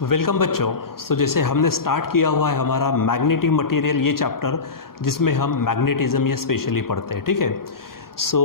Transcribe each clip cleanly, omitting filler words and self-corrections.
Welcome बच्चों। जैसे हमने स्टार्ट किया हुआ है हमारा मैग्नेटिक मटेरियल ये चैप्टर, जिसमें हम मैग्नेटिज्म ये स्पेशली पढ़ते हैं। ठीक है।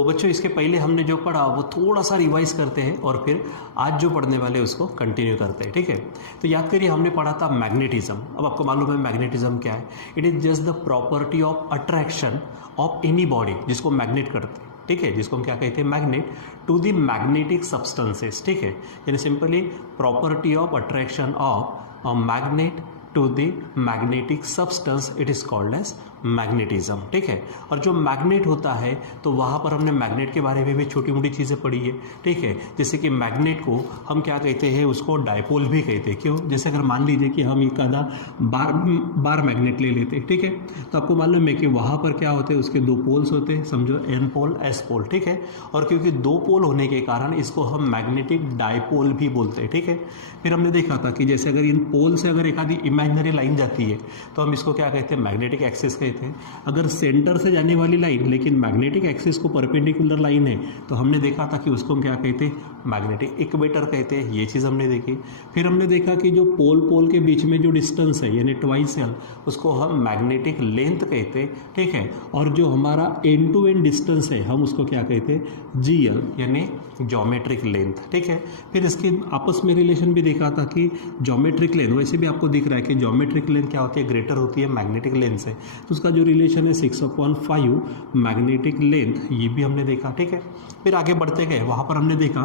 बच्चों, इसके पहले हमने जो पढ़ा वो थोड़ा सा रिवाइज करते हैं और फिर आज जो पढ़ने वाले उसको कंटिन्यू करते हैं। ठीक है। तो याद करिए, हमने पढ़ा था मैग्नेटिज्म। अब आपको मालूम है मैग्नेटिज्म क्या है। It is just the property of attraction of any body, जिसको मैग्नेट करते हैं। ठीक है, जिसको हम क्या कहते हैं, magnet, to the magnetic substances. ठीक है, यानी simply property of attraction of a magnet to the magnetic substance, it is called as magnetism. ठीक है। और जो मैग्नेट होता है तो वहाँ पर हमने मैग्नेट के बारे में भी छोटी मोटी चीज़ें पढ़ी है। ठीक है। जैसे कि मैग्नेट को हम क्या कहते हैं, उसको डायपोल भी कहते हैं। क्यों? जैसे अगर मान लीजिए कि हम एक आधा बार मैग्नेट ले लेते हैं। ठीक है। तो आपको मालूम है कि वहाँ पर क्या होते हैं, उसके दो पोल्स होते हैं, समझो एन पोल एस पोल। ठीक है। और क्योंकि दो पोल होने के कारण इसको हम मैग्नेटिक डायपोल भी बोलते हैं। ठीक है। फिर हमने देखा था कि जैसे अगर इन पोल से अगर एक आधी इमेजिनरी लाइन जाती है तो हम इसको क्या कहते हैं, मैग्नेटिक एक्सिस कहते हैं। अगर सेंटर से जाने वाली लाइन लेकिन मैग्नेटिक एक्सिस को परपेंडिकुलर लाइन है तो हमने देखा था कि उसको हम क्या कहते हैं, मैग्नेटिक इक्वेटर कहते हैं। ये चीज़ हमने देखी। फिर हमने देखा कि जो पोल के बीच में जो डिस्टेंस है यानी ट्वाइस एल, उसको हम मैग्नेटिक लेंथ कहते हैं। ठीक है। और जो हमारा एंड टू एंड डिस्टेंस है हम उसको क्या कहते हैं, जी एल, यानी ज्योमेट्रिक लेंथ। ठीक है। फिर इसके आपस में रिलेशन भी देखा था कि ज्योमेट्रिक लेंथ, वैसे भी आपको दिख रहा है कि ज्योमेट्रिक लेंथ क्या होती है, ग्रेटर होती है मैग्नेटिक लेंथ से। तो उसका जो रिलेशन है 6/5 मैग्नेटिक लेंथ, ये भी हमने देखा। ठीक है। फिर आगे बढ़ते गए, वहाँ पर हमने देखा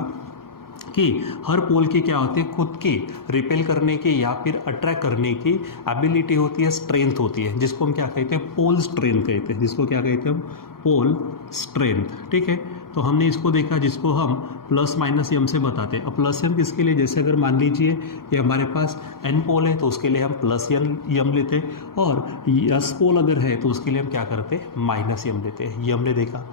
कि हर पोल की क्या होती है, खुद की रिपेल करने की या फिर अट्रैक्ट करने की एबिलिटी होती है, स्ट्रेंथ होती है, जिसको हम क्या कहते हैं, पोल स्ट्रेंथ कहते हैं। जिसको क्या कहते हैं हम, पोल स्ट्रेंथ। ठीक है। तो हमने इसको देखा, जिसको हम प्लस माइनस यम से बताते हैं। अब प्लस यम किसके लिए, जैसे अगर मान लीजिए ये हमारे पास एन पोल है तो उसके लिए हम प्लस यम लेते हैं, और एस पोल अगर है तो उसके लिए हम क्या करते हैं, माइनस यम लेते हैं। ये हमने देखा।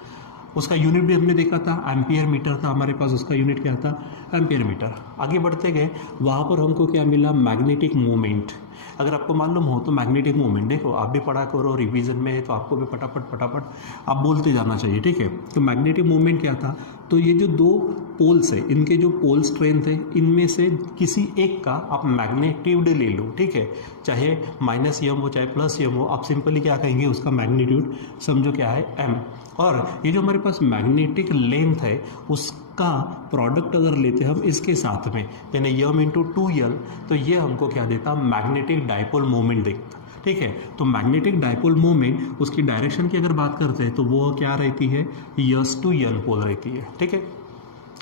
उसका यूनिट भी हमने देखा था, एम्पियर मीटर था हमारे पास, उसका यूनिट क्या था, एम्पियर मीटर। आगे बढ़ते गए, वहाँ पर हमको क्या मिला, मैग्नेटिक मोमेंट। अगर आपको मालूम हो तो मैग्नेटिक मोमेंट, देखो आप भी पढ़ा करो, रिवीजन में है तो आपको भी फटाफट आप बोलते जाना चाहिए। ठीक है। तो मैग्नेटिक मोमेंट क्या था, तो ये जो दो पोल्स है, इनके जो पोल स्ट्रेंथ है, इनमें से किसी एक का आप मैग्नीट्यूड ले लो। ठीक है। चाहे माइनस यम हो चाहे प्लस यम हो, आप सिंपली क्या कहेंगे, उसका मैग्नीट्यूड समझो क्या है, एम। और ये जो हमारे पास मैग्नेटिक लेंथ है उसका प्रोडक्ट अगर लेते हैं हम इसके साथ में, यानी यम इंटू 2L, तो ये हमको क्या देता, मैग्नेटिक डायपोल मोमेंट देता। ठीक है। तो मैग्नेटिक डायपोल मोमेंट, उसकी डायरेक्शन की अगर बात करते हैं तो वो क्या रहती है, यस टू एन पोल रहती है। ठीक है।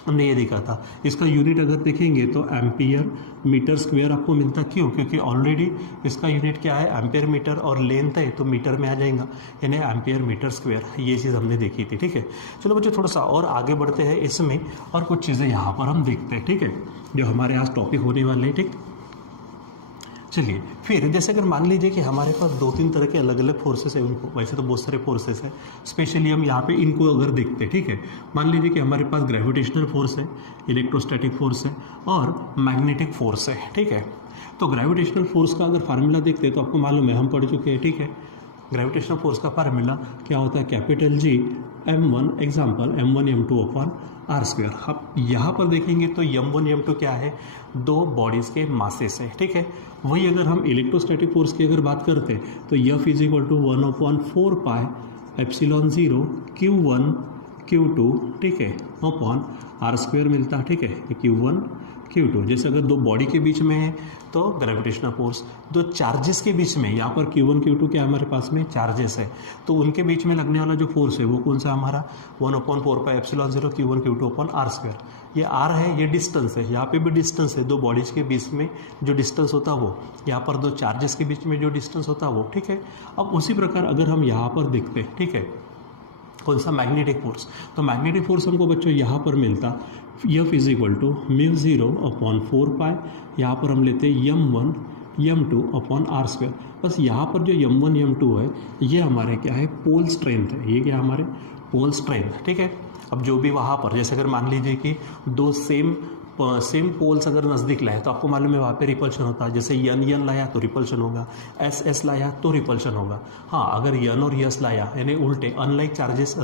हमने ये देखा था। इसका यूनिट अगर देखेंगे तो एम्पियर मीटर स्क्वायर आपको मिलता। क्यों? क्योंकि ऑलरेडी इसका यूनिट क्या है, एम्पियर मीटर, और लेंथ है तो मीटर में आ जाएगा, यानी एम्पियर मीटर स्क्वायर। ये चीज़ हमने देखी थी। ठीक है। चलो बच्चों, थोड़ा सा और आगे बढ़ते हैं इसमें, और कुछ चीज़ें यहाँ पर हम देखते हैं। ठीक है, जो हमारे आज टॉपिक होने वाले हैं। ठीक, चलिए फिर जैसे अगर मान लीजिए कि हमारे पास दो तीन तरह के अलग अलग फोर्सेस है, उनको वैसे तो बहुत सारे फोर्सेस है, स्पेशली हम यहाँ पे इनको अगर देखते हैं। ठीक है। मान लीजिए कि हमारे पास ग्रेविटेशनल फोर्स है, इलेक्ट्रोस्टैटिक फोर्स है और मैग्नेटिक फोर्स है। ठीक है। तो ग्रेविटेशनल फोर्स का अगर फार्मूला देखते हैं तो आपको मालूम है, हम पढ़ चुके हैं। ठीक है। ग्रेविटेशनल फोर्स का फार्मूला क्या होता है, capital G m1 example m1 m2 upon R square. अब यहाँ पर देखेंगे तो m1 m2 क्या है, दो बॉडीज़ के मासेस है। ठीक है। वही अगर हम इलेक्ट्रोस्टैटिक फोर्स की अगर बात करते हैं तो F is equal to 1/4 pi epsilon 0 Q1 Q2। ठीक है, अपॉन आर स्क्वायर मिलता है। ठीक है, Q1 Q2। जैसे अगर दो बॉडी के बीच में है तो ग्रेविटेशनल फोर्स, दो चार्जेस के बीच में, यहाँ पर Q1 Q2 क्या हमारे पास में चार्जेस है, तो उनके बीच में लगने वाला जो फोर्स है वो कौन सा हमारा, 1/4 pi epsilon 0 Q1 Q2 upon R square. ये आर है, ये डिस्टेंस है, यहाँ पे भी डिस्टेंस है, दो बॉडीज के बीच में जो डिस्टेंस होता वो, यहाँ पर दो चार्जेस के बीच में जो डिस्टेंस होता वो। ठीक है। अब उसी प्रकार अगर हम यहाँ पर देखते हैं, ठीक है, कौन सा, मैग्नेटिक फोर्स, तो मैग्नेटिक फोर्स हमको बच्चों यहाँ पर मिलता F इज इक्वल टू μ0/4 पाई, यहाँ पर हम लेते हैं m1 m2 upon R square. बस यहाँ पर जो m1 m2 है ये हमारे क्या है, पोल स्ट्रेंथ है, ये क्या हमारे पोल स्ट्रेंथ। ठीक है। अब जो भी वहाँ पर, जैसे अगर मान लीजिए कि दो सेम सेम पोल्स अगर नज़दीक लाए तो आपको मालूम है वहाँ पे रिपल्शन होता है। जैसे यन लाया तो रिपल्शन होगा, एस लाया तो रिपल्शन होगा। हाँ, अगर यन और यस लाया यानी उल्टे अनलाइक चार्जेस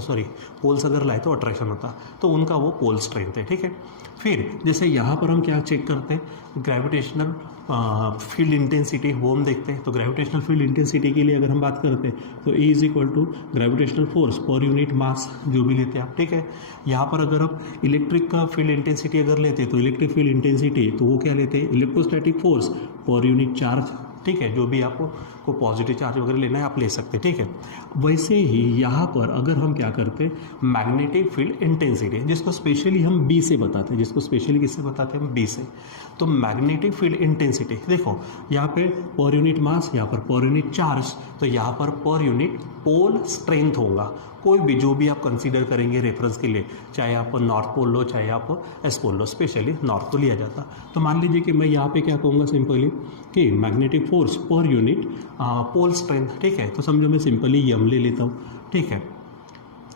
पोल्स अगर लाए तो अट्रैक्शन होता, तो उनका वो पोल स्ट्रेंथ है। ठीक है, फिर जैसे यहाँ पर हम क्या चेक करते हैं, ग्रेविटेशनल फील्ड इंटेंसिटी, वो हम देखते हैं। तो ग्रेविटेशनल फील्ड इंटेंसिटी के लिए अगर हम बात करते हैं तो E is equal to gravitational force per unit mass, जो भी लेते हैं आप। ठीक है, यहाँ पर अगर आप इलेक्ट्रिक का फील्ड इंटेंसिटी अगर लेते हैं तो इलेक्ट्रिक फील्ड इंटेंसिटी तो वो क्या लेते हैं, electrostatic force per unit charge. ठीक है, जो भी आपको पॉजिटिव चार्ज वगैरह लेना है आप ले सकते हैं। ठीक है, वैसे ही यहाँ पर अगर हम क्या करते हैं, मैग्नेटिक फील्ड इंटेंसिटी, जिसको स्पेशली हम बी से बताते हैं, जिसको स्पेशली किससे बताते हैं, हम बी से। तो मैग्नेटिक फील्ड इंटेंसिटी देखो, यहाँ पे पर यूनिट मास, यहाँ पर यूनिट चार्ज, तो यहाँ पर यूनिट पोल स्ट्रेंथ होगा। कोई भी जो भी आप कंसीडर करेंगे रेफरेंस के लिए, चाहे आप नॉर्थ पोल लो चाहे आप एस पोल लो, स्पेशली नॉर्थ को लिया जाता। तो मान लीजिए कि मैं यहाँ पे क्या कहूँगा सिंपली कि magnetic force per unit pole strength. ठीक है, तो समझो मैं सिंपली यम ले लेता हूँ। ठीक है,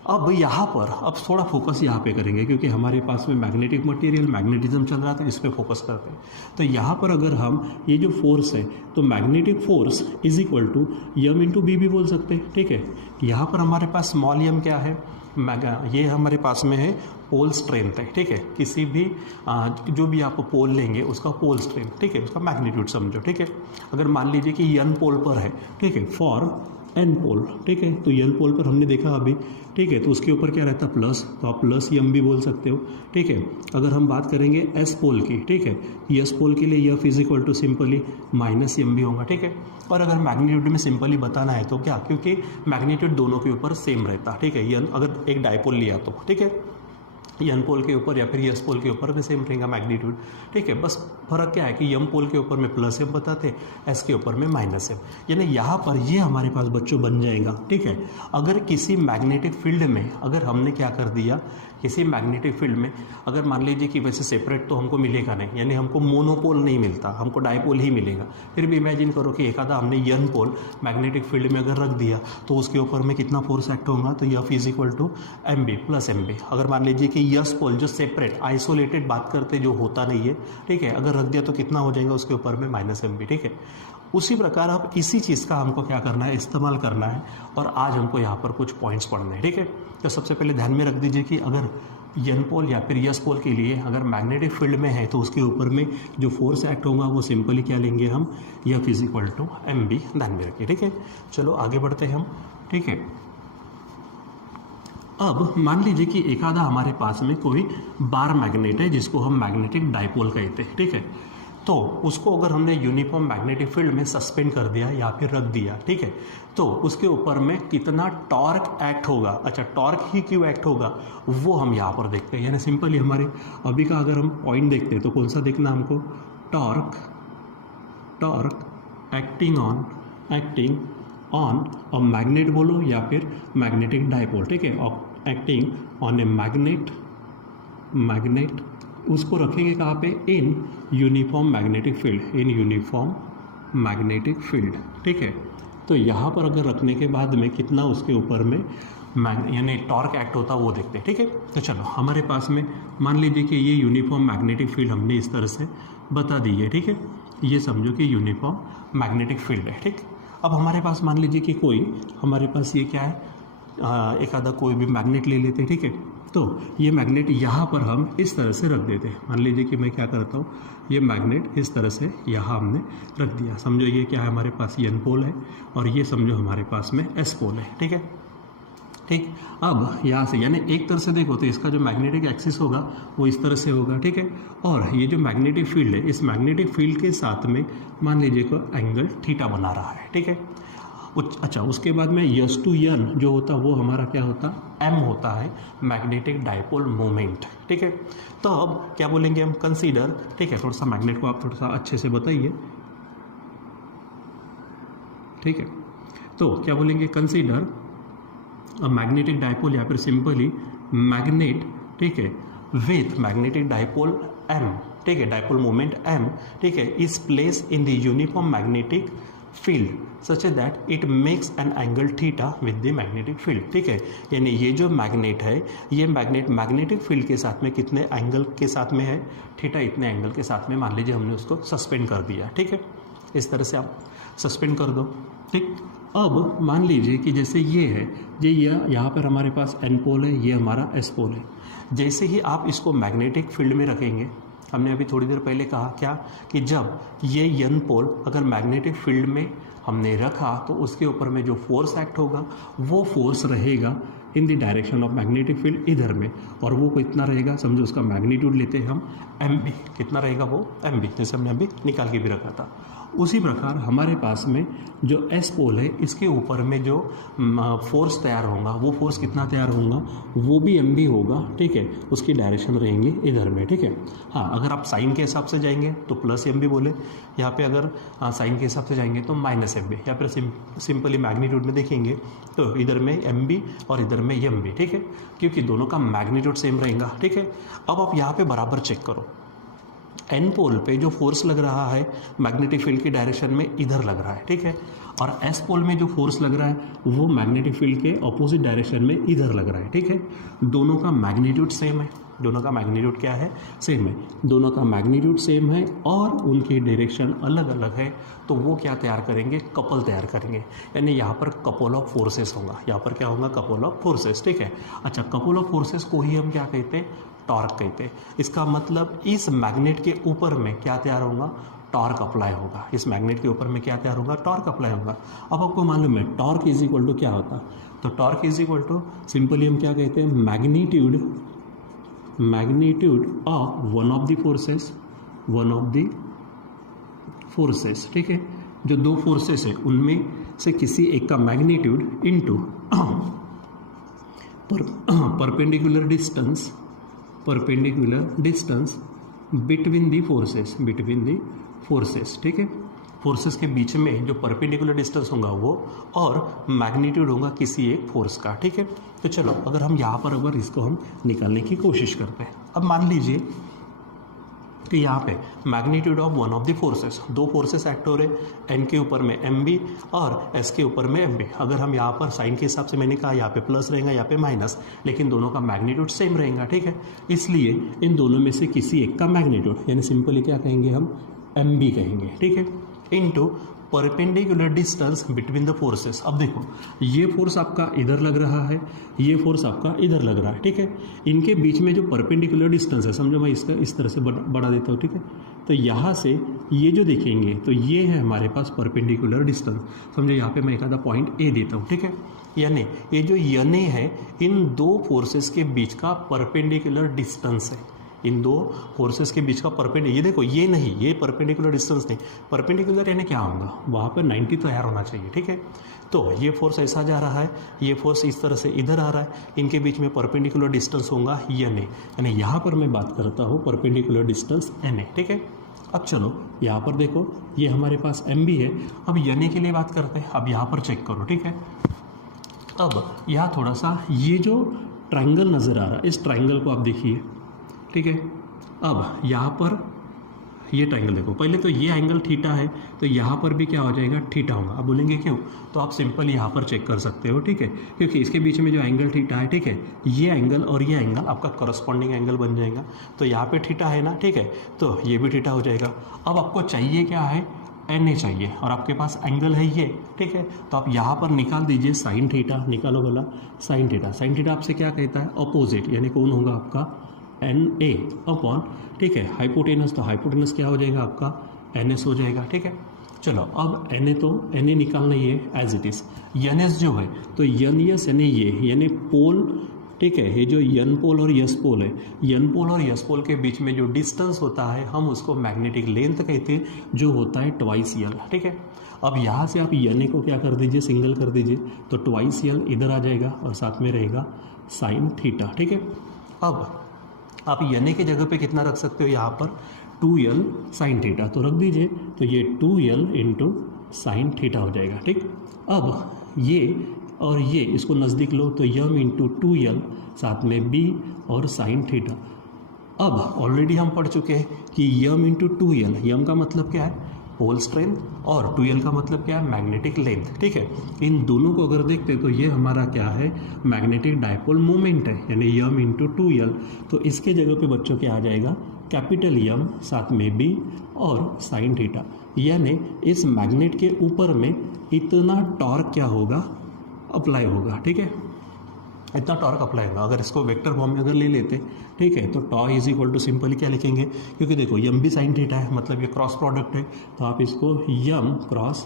अब यहाँ पर अब थोड़ा फोकस यहाँ पे करेंगे क्योंकि हमारे पास में मैग्नेटिक मटेरियल, मैग्नेटिज्म चल रहा था, इस पर फोकस करते हैं। तो यहाँ पर अगर हम ये जो फोर्स है तो magnetic force is equal to M into B भी बोल सकते हैं। ठीक है, यहाँ पर हमारे पास स्मॉल यम क्या है, ये हमारे पास में है पोल स्ट्रेंथ है। ठीक है, किसी भी जो भी आप पोल लेंगे उसका पोल स्ट्रेंथ, ठीक है, उसका मैग्नीट्यूड समझो। ठीक है, अगर मान लीजिए कि एन पोल पर है, ठीक है, फॉर एन पोल, ठीक है, तो एन पोल पर हमने देखा अभी। ठीक है, तो उसके ऊपर क्या रहता है, प्लस, तो आप प्लस यम भी बोल सकते हो। ठीक है, अगर हम बात करेंगे एस पोल की, ठीक है, एस पोल के लिए F is equal to simply minus M भी होगा। ठीक है, और अगर मैग्नीट्यूड में सिंपली बताना है तो क्या, क्योंकि मैग्नीट्यूड दोनों के ऊपर सेम रहता। ठीक है, यन अगर एक डायपोल लिया तो, ठीक है, यन पोल के ऊपर या फिर यस पोल के ऊपर में सेम रहेगा मैग्नीट्यूड। ठीक है, बस फर्क क्या है कि यम पोल के ऊपर में प्लस एम बताते, एस के ऊपर में माइनस एम, यानी यहाँ पर ये हमारे पास बच्चों बन जाएगा। ठीक है, अगर किसी मैग्नेटिक फील्ड में अगर हमने क्या कर दिया, किसी मैग्नेटिक फील्ड में अगर मान लीजिए कि वैसे सेपरेट तो हमको मिलेगा नहीं, यानी हमको मोनोपोल नहीं मिलता, हमको डायपोल ही मिलेगा। फिर भी इमेजिन करो कि एक आधा हमने यन पोल मैग्नेटिक फील्ड में अगर रख दिया तो उसके ऊपर में कितना फोर्स एक्ट होगा, तो F is equal to M B plus M B. अगर मान लीजिए कि यस पोल जो सेपरेट आइसोलेटेड बात करते जो होता नहीं है, ठीक है, अगर रख दिया तो कितना हो जाएगा उसके ऊपर में माइनस एम बी। ठीक है, उसी प्रकार अब इसी चीज़ का हमको क्या करना है, इस्तेमाल करना है, और आज हमको यहाँ पर कुछ पॉइंट्स पढ़ने हैं। ठीक है, तो सबसे पहले ध्यान में रख दीजिए कि अगर यन पोल या फिर यस पोल के लिए अगर मैग्नेटिक फील्ड में है तो उसके ऊपर में जो फोर्स एक्ट होगा वो सिंपली क्या लेंगे हम, F is equal to M B, ध्यान में रखिए। ठीक है, चलो आगे बढ़ते हैं हम। ठीक है, अब मान लीजिए कि एक आधा हमारे पास में कोई बार मैग्नेट है जिसको हम मैग्नेटिक डायपोल कहते हैं। ठीक है, तो उसको अगर हमने यूनिफॉर्म मैग्नेटिक फील्ड में सस्पेंड कर दिया या फिर रख दिया, ठीक है, तो उसके ऊपर में कितना टॉर्क एक्ट होगा। अच्छा, टॉर्क ही क्यों एक्ट होगा वो हम यहाँ पर देखते हैं, यानी सिंपली हमारे अभी का अगर हम पॉइंट देखते हैं तो कौन सा देखना हमको, torque acting on a magnet बोलो या फिर मैग्नेटिक डायपोल। ठीक है, एक्टिंग ऑन ए मैग्नेट उसको रखेंगे कहाँ पे, इन यूनिफॉर्म मैग्नेटिक फील्ड। ठीक है, तो यहाँ पर अगर रखने के बाद में कितना उसके ऊपर में यानी टॉर्क एक्ट होता वो देखते हैं। ठीक है, तो चलो हमारे पास में मान लीजिए कि ये यूनिफॉर्म मैग्नेटिक फील्ड हमने इस तरह से बता दी है। ठीक है, ये समझो कि यूनिफॉर्म मैग्नेटिक फील्ड है। ठीक, अब हमारे पास मान लीजिए कि कोई हमारे पास ये क्या है, एक आधा कोई भी मैग्नेट ले लेते हैं। ठीक है, तो ये मैग्नेट यहाँ पर हम इस तरह से रख देते हैं। मान लीजिए कि मैं क्या करता हूँ, ये मैग्नेट इस तरह से यहाँ हमने रख दिया। समझो ये क्या है, हमारे पास एन पोल है और ये समझो हमारे पास में एस पोल है। ठीक है, ठीक, अब यहाँ से यानी एक तरह से देखो तो इसका जो मैग्नेटिक एक्सिस होगा वो इस तरह से होगा। ठीक है, और ये जो मैग्नेटिक फील्ड है इस मैग्नेटिक फील्ड के साथ में मान लीजिए को एंगल थीटा बना रहा है। ठीक है, अच्छा, उसके बाद में यस टू यन जो होता वो हमारा क्या होता, एम होता है मैग्नेटिक डायपोल मोमेंट। ठीक है, तो अब क्या बोलेंगे हम, कंसीडर। ठीक है, थोड़ा सा मैग्नेट को आप थोड़ा सा अच्छे से बताइए। ठीक है, तो क्या बोलेंगे, कंसीडर अ मैग्नेटिक डायपोल या फिर सिंपली मैग्नेट। ठीक है, विथ मैग्नेटिक डायपोल एम। ठीक है, डायपोल मोमेंट एम। ठीक है, is place in the uniform magnetic field such that it makes an angle theta with the magnetic field, ठीक है। यानी ये जो मैग्नेट है, ये मैग्नेट मैग्नेटिक फील्ड के साथ में कितने एंगल के साथ में है, थीटा इतने एंगल के साथ में, मान लीजिए हमने उसको सस्पेंड कर दिया, ठीक है। इस तरह से आप सस्पेंड कर दो, ठीक। अब मान लीजिए कि जैसे ये है, ये यहाँ पर हमारे पास एन पोल है, ये हमारा एस पोल है। जैसे ही आप इसको मैग्नेटिक फील्ड में रखेंगे, हमने अभी थोड़ी देर पहले कहा क्या कि जब ये एन पोल अगर मैग्नेटिक फील्ड में हमने रखा तो उसके ऊपर में जो फोर्स एक्ट होगा वो फोर्स रहेगा इन the direction of magnetic field इधर में, और वो कितना रहेगा, समझो उसका मैग्नीट्यूड लेते हैं हम एम बी, कितना रहेगा वो एम बी, जैसे हमने अभी निकाल के भी रखा था। उसी प्रकार हमारे पास में जो एस पोल है, इसके ऊपर में जो फोर्स तैयार होगा वो फोर्स कितना तैयार होगा, वो भी एम बी होगा, ठीक है। उसकी डायरेक्शन रहेंगे इधर में, ठीक है। हाँ, अगर आप साइन के हिसाब से जाएंगे तो प्लस एम बी बोले, यहाँ पे अगर साइन के हिसाब से जाएंगे तो माइनस एम बी, या फिर सिंपली मैग्नीट्यूड में देखेंगे तो इधर में एम बी और इधर में एम बी, ठीक है, क्योंकि दोनों का मैग्नीट्यूड सेम रहेगा, ठीक है। अब आप यहाँ पे बराबर चेक करो, एन पोल पे जो फोर्स लग रहा है मैग्नेटिक फील्ड की डायरेक्शन में इधर लग रहा है, ठीक है, और एस पोल में जो फोर्स लग रहा है वो मैग्नेटिक फील्ड के ऑपोजिट डायरेक्शन में इधर लग रहा है, ठीक है। दोनों का मैग्नीट्यूड सेम है, दोनों का मैग्नीट्यूड क्या है, सेम है, दोनों का मैग्नीट्यूड सेम है और उनकी डायरेक्शन अलग अलग है, तो वो क्या तैयार करेंगे, कपल तैयार करेंगे। यानी यहाँ पर कपल ऑफ फोर्सेस होगा, यहाँ पर क्या होगा, कपल ऑफ फोर्सेस, ठीक है। अच्छा, कपल ऑफ फोर्सेस को ही हम क्या कहते हैं, टॉर्क कहते हैं। इसका मतलब इस मैग्नेट के ऊपर में क्या तैयार होगा, टॉर्क अप्लाई होगा, इस मैग्नेट के ऊपर में क्या तैयार होगा, टॉर्क अप्लाई होगा। अब आपको मालूम है टॉर्क इज इक्वल टू क्या होता, तो torque is equal to simply हम क्या कहते हैं, magnitude of one of the forces, ठीक है। जो दो फोर्सेस है उनमें से किसी एक का magnitude into perpendicular distance between the forces, ठीक है। फोर्सेस के बीच में जो परपेंडिकुलर डिस्टेंस होगा वो, और मैग्नीट्यूड होगा किसी एक फोर्स का, ठीक है। तो चलो अगर हम यहाँ पर अगर इसको हम निकालने की कोशिश करते हैं, अब मान लीजिए कि यहाँ पे magnitude of one of the forces, दो फोर्सेस एक्ट हो रहे, एन के ऊपर में एम बी और एस के ऊपर में एम बी। अगर हम यहाँ पर साइन के हिसाब से, मैंने कहा यहाँ पे प्लस रहेगा, यहाँ पे माइनस, लेकिन दोनों का मैग्नीट्यूड सेम रहेगा, ठीक है। इसलिए इन दोनों में से किसी एक का मैग्नीट्यूड, यानी सिंपली क्या कहेंगे हम, एम बी कहेंगे, ठीक है, into perpendicular distance between the forces. अब देखो ये फोर्स आपका इधर लग रहा है, ये फोर्स आपका इधर लग रहा है, ठीक है। इनके बीच में जो परपेंडिकुलर डिस्टेंस है, समझो मैं इसका इस तरह से बढ़ा देता हूँ, ठीक है। तो यहाँ से ये जो देखेंगे तो ये है हमारे पास परपेंडिकुलर डिस्टेंस, समझो यहाँ पे मैं एक आधा पॉइंट ए देता हूँ, ठीक है। यानी ये जो यन है इन दो फोर्सेस के बीच का परपेंडिकुलर डिस्टेंस है, इन दो फोर्सेस के बीच का परपेंडिकुलर, ये देखो ये नहीं, ये परपेंडिकुलर डिस्टेंस नहीं, परपेंडिकुलर यानी क्या होगा, वहाँ पर 90 तैयार होना चाहिए, ठीक है। तो ये फोर्स ऐसा जा रहा है, ये फोर्स इस तरह से इधर आ रहा है, इनके बीच में परपेंडिकुलर डिस्टेंस होगा एन ए, यानी यहाँ पर मैं बात करता हूँ परपेंडिकुलर डिस्टेंस एन ए, ठीक है। अब चलो यहाँ पर देखो ये हमारे पास एम बी है, अब एन ए के लिए बात करते हैं। अब यहाँ पर चेक करो, ठीक है। अब यहाँ थोड़ा सा ये जो ट्राइंगल नज़र आ रहा है, इस ट्राइंगल को आप देखिए, ठीक है। अब यहाँ पर ये ट्राइंगल देखो, पहले तो ये एंगल थीटा है, तो यहाँ पर भी क्या हो जाएगा, थीटा होगा। अब बोलेंगे क्यों, तो आप सिंपल यहाँ पर चेक कर सकते हो, ठीक है, क्योंकि इसके बीच में जो एंगल थीटा है, ठीक है, ये एंगल और ये एंगल आपका करस्पॉन्डिंग एंगल बन जाएगा। तो यहाँ पे थीटा है ना, ठीक है, तो ये भी थीटा हो जाएगा। अब आपको चाहिए क्या है, एन ए चाहिए, और आपके पास एंगल है ये, ठीक है। तो आप यहाँ पर निकाल दीजिए साइन थीटा, निकालो बोला साइन थीटा। साइन थीटा आपसे क्या कहता है, अपोजिट, यानी कौन होगा आपका एन ए अपॉन, ठीक है, हाइपोटेनस, तो हाइपोटेनस क्या हो जाएगा आपका एन एस हो जाएगा, ठीक है। चलो अब एन ए, तो एन ए निकालना ही है as it is, N S जो है तो एन एस यानी ये, यानी पोल, ठीक है, ये जो एन पोल और यस पोल है, एन पोल और यस पोल के बीच में जो डिस्टेंस होता है हम उसको मैग्नेटिक लेंथ कहते हैं, जो होता है ट्वाइस यल, ठीक है। अब यहाँ से आप एन ए को क्या कर दीजिए, सिंगल कर दीजिए, तो ट्वाइस यल इधर आ जाएगा और साथ में रहेगा साइन थीटा, ठीक है। अब आप एन ए की जगह पे कितना रख सकते हो, यहाँ पर 2l साइन थीटा, तो रख दीजिए, तो ये 2l इंटू साइन थीटा हो जाएगा, ठीक। अब ये और ये इसको नज़दीक लो, तो यम इंटू 2l साथ में b और साइन थीटा। अब ऑलरेडी हम पढ़ चुके हैं कि यम इंटू 2l, यम का मतलब क्या है, पोल स्ट्रेंथ, और 2L का मतलब क्या है, मैग्नेटिक लेंथ, ठीक है। इन दोनों को अगर देखते तो ये हमारा क्या है, मैग्नेटिक डायपोल मोमेंट है, यानी यम इंटू 2L। तो इसके जगह पे बच्चों क्या आ जाएगा, कैपिटल यम साथ में बी और साइन थीटा, यानी इस मैग्नेट के ऊपर में इतना टॉर्क क्या होगा, अप्लाई होगा, ठीक है, इतना टॉर्क अप्लाई होगा। अगर इसको वेक्टर फॉर्म में अगर ले लेते, ठीक है, तो tau is equal to simply क्या लिखेंगे, क्योंकि देखो यम भी साइन थीटा है, मतलब ये क्रॉस प्रोडक्ट है, तो आप इसको यम क्रॉस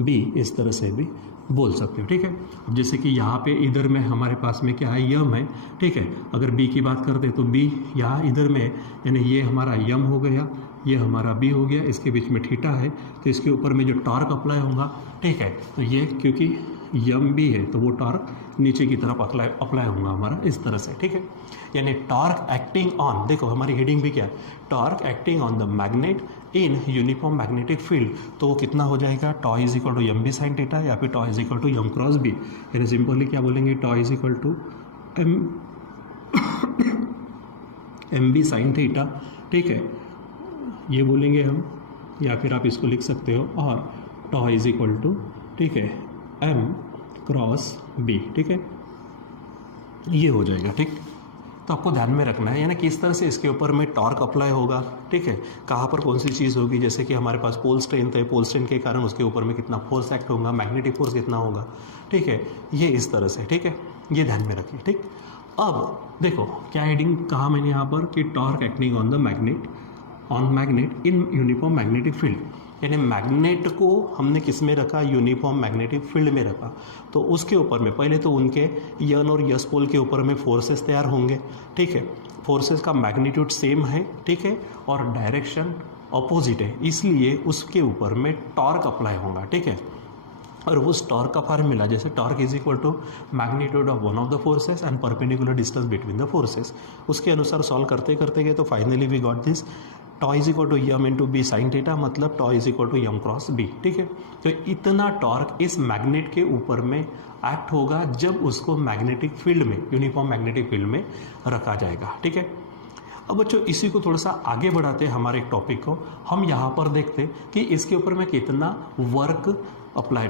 बी इस तरह से भी बोल सकते हो, ठीक है। अब जैसे कि यहाँ पे इधर में हमारे पास में क्या है, यम है, ठीक है। अगर बी की बात करते तो बी यहाँ इधर में, यानी ये हमारा यम हो गया, ये हमारा बी हो गया, इसके बीच में थीटा है, तो इसके ऊपर में जो टॉर्क अप्लाई होगा, ठीक है, तो ये क्योंकि यम बी है तो वो टॉर्क नीचे की तरफ अप्लाई होगा हमारा इस तरह से, ठीक है। यानी टॉर्क एक्टिंग ऑन, देखो हमारी हेडिंग भी क्या है, torque acting on the magnet in uniform magnetic field, तो वो कितना हो जाएगा, tau is equal to M B sine theta या फिर tau is equal to M cross B, यानी सिंपली क्या बोलेंगे, tau is equal to M B sine theta, ठीक है, ये बोलेंगे हम, या फिर आप इसको लिख सकते हो, और टॉ इज इक्वल टू, ठीक है, एम क्रॉस बी, ठीक है, ये हो जाएगा, ठीक। तो आपको ध्यान में रखना है, यानी किस तरह से इसके ऊपर में टॉर्क अप्लाई होगा, ठीक है, कहाँ पर कौन सी चीज़ होगी, जैसे कि हमारे पास पोल स्ट्रेंथ है, पोल स्ट्रेंथ के कारण उसके ऊपर में कितना फोर्स एक्ट होगा, मैग्नेटिक फोर्स कितना होगा, ठीक है, ये इस तरह से, ठीक है, ये ध्यान में रखिए, ठीक। अब देखो क्या हेडिंग कहा मैंने यहाँ पर कि torque acting on the magnet, on magnet in uniform magnetic field, यानी मैग्नेट को हमने किस में रखा, यूनिफॉर्म मैग्नेटिक फील्ड में रखा, तो उसके ऊपर में पहले तो उनके यन और यस पोल के ऊपर में फोर्सेस तैयार होंगे, ठीक है, फोर्सेस का मैग्नीट्यूड सेम है, ठीक है, और डायरेक्शन अपोजिट है, इसलिए उसके ऊपर में टॉर्क अप्लाई होगा, ठीक है। और उस टॉर्क का फार्मूला, जैसे torque is equal to magnitude of one of the forces and perpendicular distance between the forces, उसके अनुसार सॉल्व करते करते गए तो finally we got this, tau is equal to M into B sine theta, मतलब tau is equal to M cross B, ठीक है। तो इतना टॉर्क इस मैग्नेट के ऊपर में एक्ट होगा जब उसको मैग्नेटिक फील्ड में, यूनिफॉर्म मैग्नेटिक फील्ड में रखा जाएगा, ठीक है। अब बच्चों इसी को थोड़ा सा आगे बढ़ाते हैं हमारे टॉपिक को, हम यहाँ पर देखते कि इसके ऊपर में कितना वर्क अप्लाई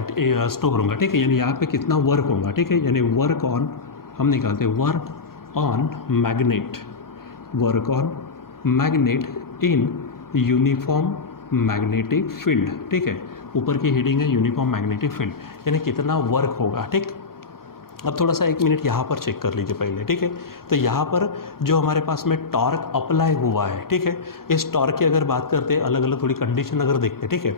स्टोर होगा, ठीक है, यानी यहाँ पे कितना वर्क होगा, ठीक है, यानी वर्क ऑन, हम निकालते हैं work on magnet, work on magnet in uniform magnetic field, ठीक है, ऊपर की हेडिंग है यूनिफॉर्म मैग्नेटिक फील्ड, यानी कितना वर्क होगा, ठीक। अब थोड़ा सा 1 मिनट यहाँ पर चेक कर लीजिए पहले, ठीक है। तो यहाँ पर जो हमारे पास में टॉर्क अप्लाई हुआ है, ठीक है, इस टॉर्क की अगर बात करते हैं, अलग अलग थोड़ी कंडीशन अगर देखते हैं, ठीक है।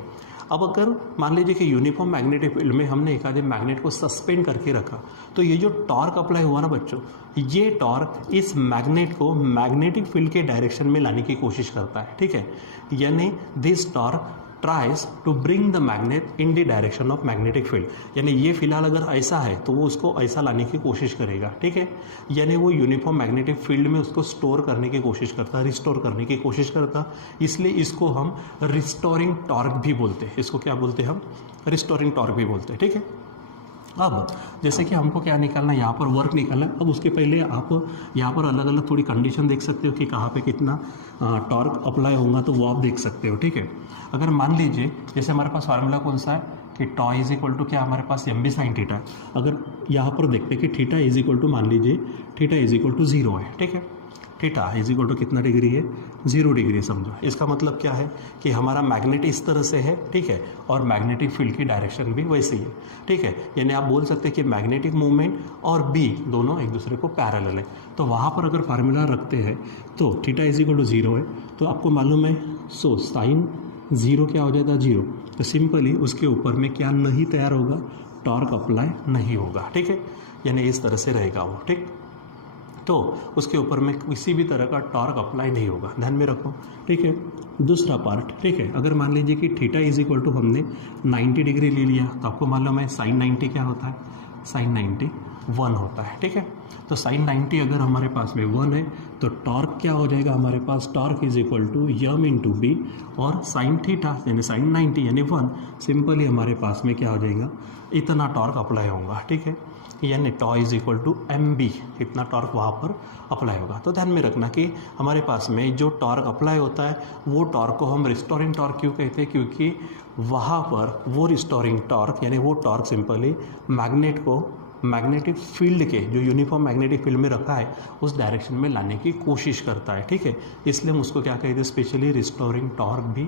अब अगर मान लीजिए कि यूनिफॉर्म मैग्नेटिक फील्ड में हमने एक आधे मैग्नेट को सस्पेंड करके रखा, तो ये जो टॉर्क अप्लाई हुआ ना बच्चों, ये टॉर्क इस मैग्नेट को मैग्नेटिक फील्ड के डायरेक्शन में लाने की कोशिश करता है, ठीक है, यानी this torque tries to bring the magnet in the direction of magnetic field, यानी ये फिलहाल अगर ऐसा है तो वो उसको ऐसा लाने की कोशिश करेगा, ठीक है, यानी वो यूनिफॉर्म मैग्नेटिक फील्ड में उसको स्टोर करने की कोशिश करता, रिस्टोर करने की कोशिश करता, इसलिए इसको हम रिस्टोरिंग टॉर्क भी बोलते हैं, इसको क्या बोलते हैं हम, रिस्टोरिंग टॉर्क भी बोलते हैं, ठीक है। अब जैसे कि हमको क्या निकालना है, यहाँ पर वर्क निकालना है। अब उसके पहले आप यहाँ पर अलग अलग थोड़ी कंडीशन देख सकते हो कि कहाँ पे कितना टॉर्क अप्लाई होगा, तो वो आप देख सकते हो, ठीक है। अगर मान लीजिए जैसे हमारे पास फार्मूला कौन सा है कि टॉ इज इक्वल टू क्या, हमारे पास एम बी साइन थीटा है। अगर यहाँ पर देखते हैं कि थीटा इज इक्वल टू, मान लीजिए थीटा इज इक्वल टू 0 है, ठीक है, थीटा इज इक्वल टू कितना डिग्री है, 0 डिग्री समझो। इसका मतलब क्या है कि हमारा मैग्नेट इस तरह से है, ठीक है, और मैग्नेटिक फील्ड की डायरेक्शन भी वैसे ही है, ठीक है, यानी आप बोल सकते हैं कि मैग्नेटिक मूवमेंट और बी दोनों एक दूसरे को पैरेलल है। तो वहाँ पर अगर फार्मूला रखते हैं तो थीटा इज इक्वल टू 0 है, तो आपको मालूम है, सो साइन 0 क्या हो जाता है, 0, तो सिंपली उसके ऊपर में क्या नहीं तैयार होगा, टॉर्क अप्लाई नहीं होगा, ठीक है, यानी इस तरह से रहेगा वो, ठीक। तो उसके ऊपर में किसी भी तरह का टॉर्क अप्लाई नहीं होगा, ध्यान में रखो, ठीक है। दूसरा पार्ट, ठीक है, अगर मान लीजिए कि थीटा इज इक्वल टू हमने 90 डिग्री ले लिया, तो आपको मालूम है साइन 90 क्या होता है, साइन 90 1 होता है, ठीक है। तो साइन 90 अगर हमारे पास में 1 है तो टॉर्क क्या हो जाएगा हमारे पास, torque is equal to M into B, और साइन थीटा यानी साइन 90 यानी 1, सिंपली हमारे पास में क्या हो जाएगा, इतना टॉर्क अप्लाई होगा, ठीक है। यानी tau is equal to M B, इतना टॉर्क वहाँ पर अप्लाई होगा। तो ध्यान में रखना कि हमारे पास में जो टॉर्क अप्लाई होता है वो टॉर्क को हम रिस्टोरिंग टॉर्क क्यों कहते हैं, क्योंकि वहाँ पर वो रिस्टोरिंग टॉर्क यानी वो टॉर्क सिंपली मैग्नेट को मैग्नेटिक फील्ड के जो यूनिफॉर्म मैग्नेटिक फील्ड में रखा है उस डायरेक्शन में लाने की कोशिश करता है। ठीक है, इसलिए हम उसको क्या कहते हैं, स्पेशली रिस्टोरिंग टॉर्क भी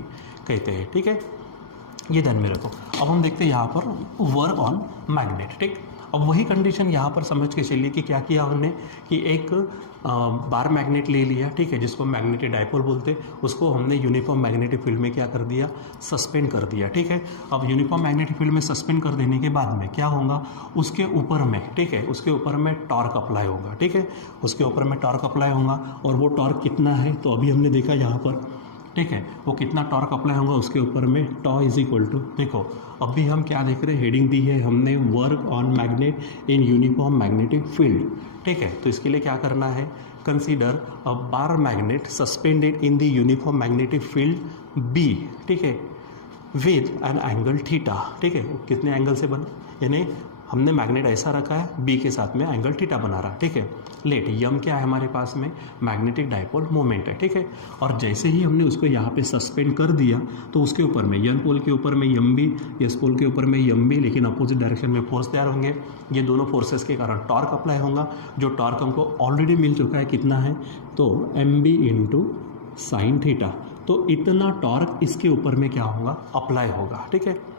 कहते हैं। ठीक है, ये ध्यान में रखो। अब हम देखते हैं यहाँ पर वर्क ऑन मैग्नेट। ठीक, अब वही कंडीशन यहाँ पर समझ के चलिए कि क्या किया हमने कि एक बार मैग्नेट ले लिया, ठीक है, जिसको मैग्नेटिक डायपोल बोलते हैं, उसको हमने यूनिफॉर्म मैग्नेटिक फील्ड में क्या कर दिया, सस्पेंड कर दिया। ठीक है, अब यूनिफॉर्म मैग्नेटिक फील्ड में सस्पेंड कर देने के बाद में क्या होगा, उसके ऊपर में, ठीक है, उसके ऊपर में टॉर्क अप्लाई होगा। ठीक है, उसके ऊपर में टॉर्क अप्लाई होगा और वो टॉर्क कितना है, तो अभी हमने देखा यहाँ पर, ठीक है, वो कितना टॉर्क अप्लाई होगा उसके ऊपर में, टॉ इज इक्वल टू, देखो अभी हम क्या देख रहे हैं, हेडिंग दी है हमने work on magnet in uniform magnetic field. ठीक है, तो इसके लिए क्या करना है, consider a bar magnet suspended in the uniform magnetic field B, ठीक है, विद एन एंगल थीटा। ठीक है, कितने एंगल से बना, यानी हमने मैग्नेट ऐसा रखा है बी के साथ में एंगल थीटा बना रहा है। ठीक है, लेट यम क्या है हमारे पास में, मैग्नेटिक डायपोल मोमेंट है। ठीक है, और जैसे ही हमने उसको यहाँ पे सस्पेंड कर दिया तो उसके ऊपर में एन पोल के ऊपर में यम बी, एस पोल के ऊपर में यम बी, लेकिन अपोजिट डायरेक्शन में फोर्स तैयार होंगे। ये दोनों फोर्सेस के कारण टॉर्क अप्लाई होगा, जो टॉर्क हमको ऑलरेडी मिल चुका है, कितना है, तो M B into sine theta. तो इतना टॉर्क इसके ऊपर में क्या होगा, अप्लाई होगा। ठीक है,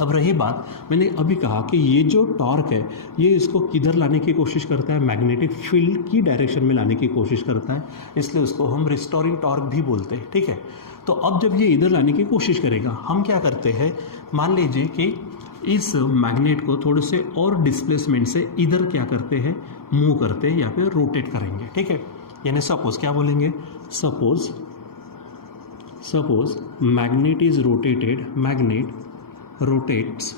अब रही बात, मैंने अभी कहा कि ये जो टॉर्क है ये इसको किधर लाने की कोशिश करता है, मैग्नेटिक फील्ड की डायरेक्शन में लाने की कोशिश करता है, इसलिए उसको हम रिस्टोरिंग टॉर्क भी बोलते हैं। ठीक है, तो अब जब ये इधर लाने की कोशिश करेगा, हम क्या करते हैं, मान लीजिए कि इस मैग्नेट को थोड़े से और डिस्प्लेसमेंट से इधर क्या करते हैं, मूव करते हैं या फिर रोटेट करेंगे। ठीक है, यानी सपोज क्या बोलेंगे, suppose magnet is rotated, magnet rotates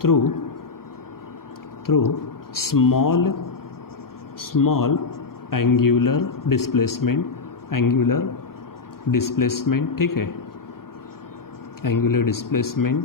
through small angular displacement, ठीक है, angular displacement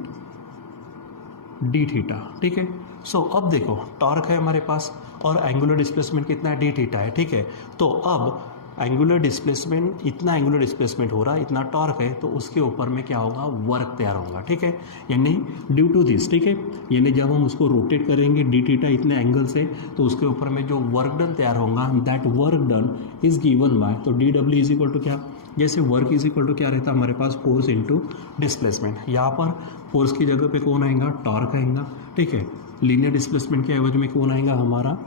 d थीटा। ठीक है, सो अब देखो टॉर्क है हमारे पास और एंगुलर डिस्प्लेसमेंट कितना है, d थीटा है। ठीक है, तो अब एंगुलर डिस्प्लेसमेंट, इतना एंगुलर डिस्प्लेसमेंट हो रहा है, इतना टॉर्क है, तो उसके ऊपर में क्या होगा, वर्क तैयार होगा। ठीक है, यानी ड्यू टू दिस, ठीक है, यानी जब हम उसको रोटेट करेंगे डी थीटा इतने एंगल से, तो उसके ऊपर में जो वर्क डन तैयार होगा, that work done is given by, तो D W is equal to क्या, जैसे वर्क इज इक्वल टू क्या रहता है हमारे पास, फोर्स इंटू डिस्प्लेसमेंट। यहाँ पर फोर्स की जगह पे कौन आएगा, टॉर्क आएगा। ठीक है, लीनियर डिस्प्लेसमेंट के एवज में कौन आएगा, हमारा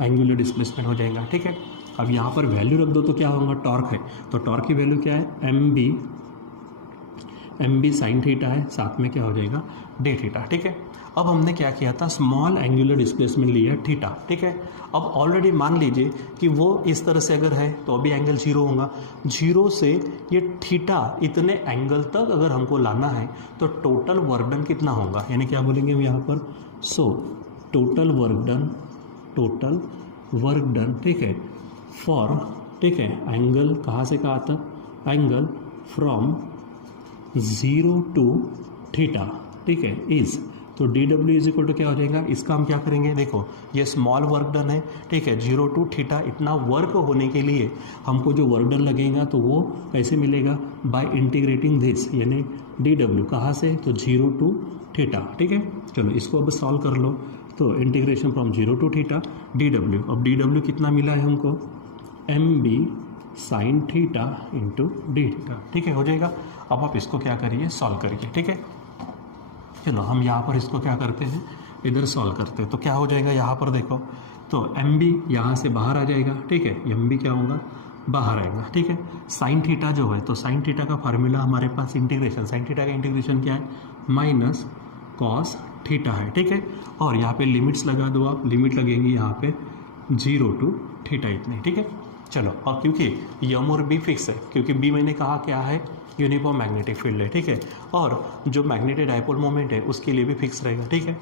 एंगुलर डिस्प्लेसमेंट हो जाएगा। ठीक है, अब यहाँ पर वैल्यू रख दो तो क्या होगा, टॉर्क है, तो टॉर्क की वैल्यू क्या है, एम बी साइन थीटा है, साथ में क्या हो जाएगा, डी थीटा। ठीक है, अब हमने क्या किया था, स्मॉल एंगुलर डिस्प्लेसमेंट लिया थीटा। ठीक है, अब ऑलरेडी मान लीजिए कि वो इस तरह से अगर है तो अभी एंगल जीरो होगा, जीरो से ये थीटा इतने एंगल तक अगर हमको लाना है तो टोटल वर्क डन कितना होगा, यानी क्या बोलेंगे हम यहाँ पर, सो टोटल वर्क डन, ठीक है, फॉर, ठीक है, एंगल कहाँ से कहाँ तक, एंगल फ्रॉम 0 to थीटा, ठीक है, इज, तो D W is equal to क्या हो जाएगा, इसका हम क्या करेंगे, देखो ये स्मॉल वर्क डन है। ठीक है, 0 to थीटा इतना वर्क होने के लिए हमको जो वर्क डन लगेगा तो वो कैसे मिलेगा, बाय इंटीग्रेटिंग दिस, यानी डी डब्ल्यू कहाँ से, तो 0 to थीटा। ठीक है, चलो इसको अब सॉल्व कर लो, तो integration from 0 to theta D W, अब डी डब्ल्यू कितना मिला है हमको, M B sine theta into D theta. ठीक है, हो जाएगा। अब आप इसको क्या करिए, सॉल्व करिए। ठीक है, चलो हम यहाँ पर इसको क्या करते हैं, इधर सॉल्व करते हैं, तो क्या हो जाएगा, यहाँ पर देखो, तो एम बी यहाँ से बाहर आ जाएगा। ठीक है, एम बी क्या होगा, बाहर आएगा। ठीक है, साइन थीटा जो है, तो साइन थीटा का फार्मूला हमारे पास इंटीग्रेशन, साइन थीटा का इंटीग्रेशन क्या है, माइनस कॉस थीटा है। ठीक है, और यहाँ पे लिमिट्स लगा दो आप, लिमिट लगेंगी यहाँ पे 0 to थीटा इतने। ठीक है, चलो, और क्योंकि यम और बी फिक्स है, क्योंकि बी मैंने कहा क्या है, यूनिफॉर्म मैग्नेटिक फील्ड है। ठीक है, और जो मैग्नेटिक डायपोल मोमेंट है उसके लिए भी फिक्स रहेगा। ठीक है,